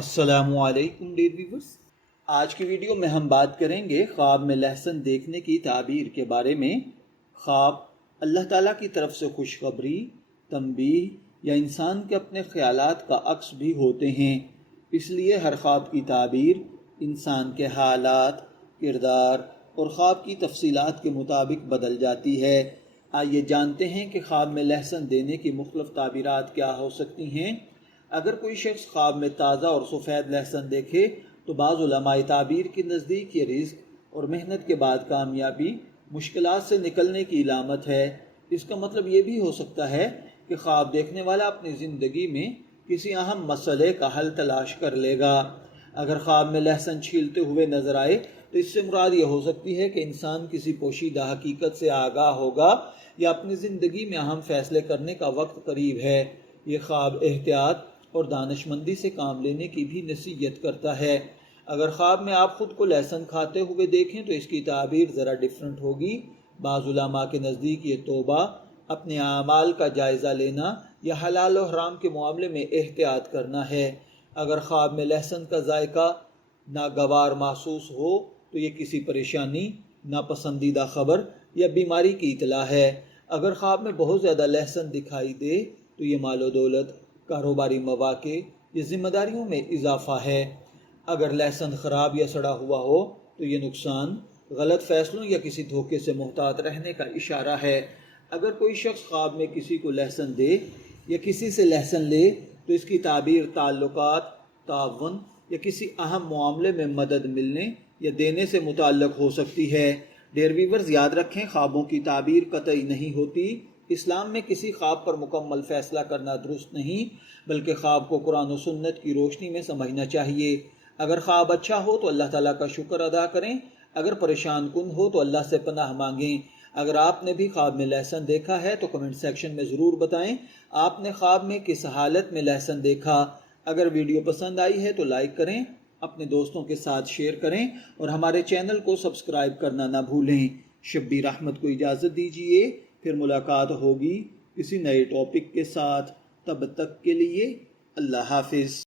السلام علیکم dear viewers, آج کی ویڈیو میں ہم بات کریں گے خواب میں لہسن دیکھنے کی تعبیر کے بارے میں۔ خواب اللہ تعالیٰ کی طرف سے خوشخبری، تنبیہ یا انسان کے اپنے خیالات کا عکس بھی ہوتے ہیں، اس لیے ہر خواب کی تعبیر انسان کے حالات، کردار اور خواب کی تفصیلات کے مطابق بدل جاتی ہے۔ آئیے جانتے ہیں کہ خواب میں لہسن دینے کی مختلف تعبیرات کیا ہو سکتی ہیں۔ اگر کوئی شخص خواب میں تازہ اور سفید لہسن دیکھے تو بعض علماء تعبیر کے نزدیک یہ رزق اور محنت کے بعد کامیابی، مشکلات سے نکلنے کی علامت ہے۔ اس کا مطلب یہ بھی ہو سکتا ہے کہ خواب دیکھنے والا اپنی زندگی میں کسی اہم مسئلے کا حل تلاش کر لے گا۔ اگر خواب میں لہسن چھیلتے ہوئے نظر آئے تو اس سے مراد یہ ہو سکتی ہے کہ انسان کسی پوشیدہ حقیقت سے آگاہ ہوگا یا اپنی زندگی میں اہم فیصلے کرنے کا وقت قریب ہے۔ یہ خواب احتیاط اور دانش مندی سے کام لینے کی بھی نصیحت کرتا ہے۔ اگر خواب میں آپ خود کو لہسن کھاتے ہوئے دیکھیں تو اس کی تعبیر ذرا ڈیفرنٹ ہوگی۔ بعض علماء کے نزدیک یہ توبہ، اپنے اعمال کا جائزہ لینا یا حلال و حرام کے معاملے میں احتیاط کرنا ہے۔ اگر خواب میں لہسن کا ذائقہ ناگوار محسوس ہو تو یہ کسی پریشانی، ناپسندیدہ خبر یا بیماری کی اطلاع ہے۔ اگر خواب میں بہت زیادہ لہسن دکھائی دے تو یہ مال و دولت، کاروباری مواقع یا ذمہ داریوں میں اضافہ ہے۔ اگر لہسن خراب یا سڑا ہوا ہو تو یہ نقصان، غلط فیصلوں یا کسی دھوکے سے محتاط رہنے کا اشارہ ہے۔ اگر کوئی شخص خواب میں کسی کو لہسن دے یا کسی سے لہسن لے تو اس کی تعبیر تعلقات، تعاون یا کسی اہم معاملے میں مدد ملنے یا دینے سے متعلق ہو سکتی ہے۔ ڈیئر ویورز، یاد رکھیں خوابوں کی تعبیر قطعی نہیں ہوتی۔ اسلام میں کسی خواب پر مکمل فیصلہ کرنا درست نہیں، بلکہ خواب کو قرآن و سنت کی روشنی میں سمجھنا چاہیے۔ اگر خواب اچھا ہو تو اللہ تعالیٰ کا شکر ادا کریں، اگر پریشان کن ہو تو اللہ سے پناہ مانگیں۔ اگر آپ نے بھی خواب میں لہسن دیکھا ہے تو کمنٹ سیکشن میں ضرور بتائیں آپ نے خواب میں کس حالت میں لہسن دیکھا۔ اگر ویڈیو پسند آئی ہے تو لائک کریں، اپنے دوستوں کے ساتھ شیئر کریں اور ہمارے چینل کو سبسکرائب کرنا نہ بھولیں۔ شبیر احمد کو اجازت دیجیے، پھر ملاقات ہوگی کسی نئے ٹاپک کے ساتھ۔ تب تک کے لیے اللہ حافظ۔